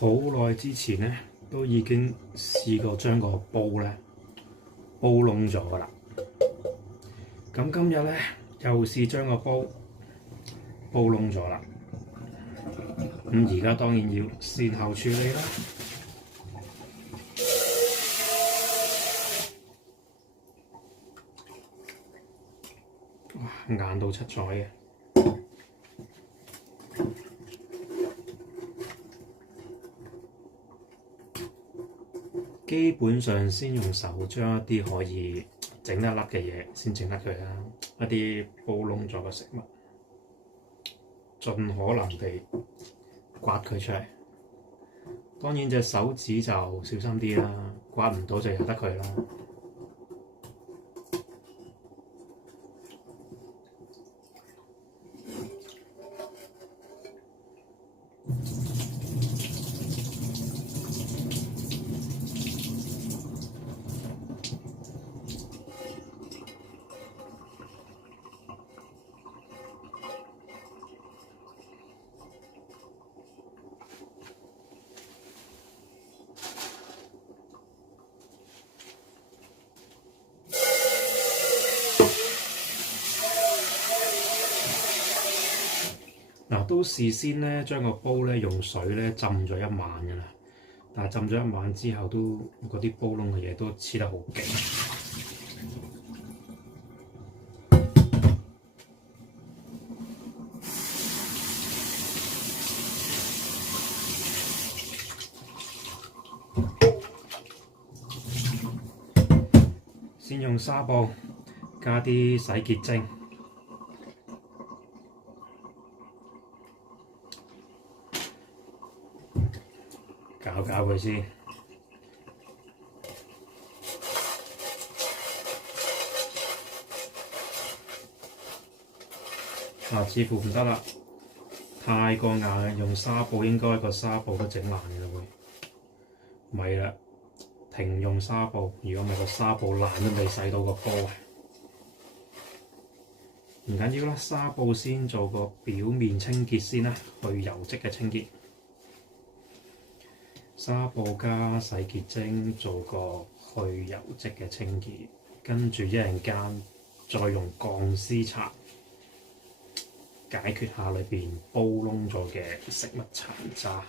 好耐之前咧，都已經試過將個煲咧煲燶咗噶啦。咁今日咧又試將個煲煲燶咗啦。咁而家當然要善後處理啦。哇，硬到七彩嘅！基本上先用手將一啲可以整得甩嘅嘢先整甩佢啦，一啲煲燶咗嘅食物，盡可能地刮佢出嚟。當然隻手指就小心啲啦，刮唔到就由得佢啦。嗱，都事先咧將個煲咧用水咧浸咗一晚㗎啦，但係浸咗一晚之後都嗰啲煲燶嘅嘢都黐得好勁。先用紗布加啲洗潔精。搞搞佢先，似乎唔得啦，太過硬，用紗布應該個紗布都整爛嘅啦會，咪啦，停用紗布，如果唔係個紗布爛都未洗到個煲。唔緊要啦，紗布先做個表面清潔先啦，去油漬嘅清潔。紗布加洗潔精做個去油漬嘅清潔，跟住一陣間再用鋼絲刷解決下裏邊煲燶咗嘅食物殘渣。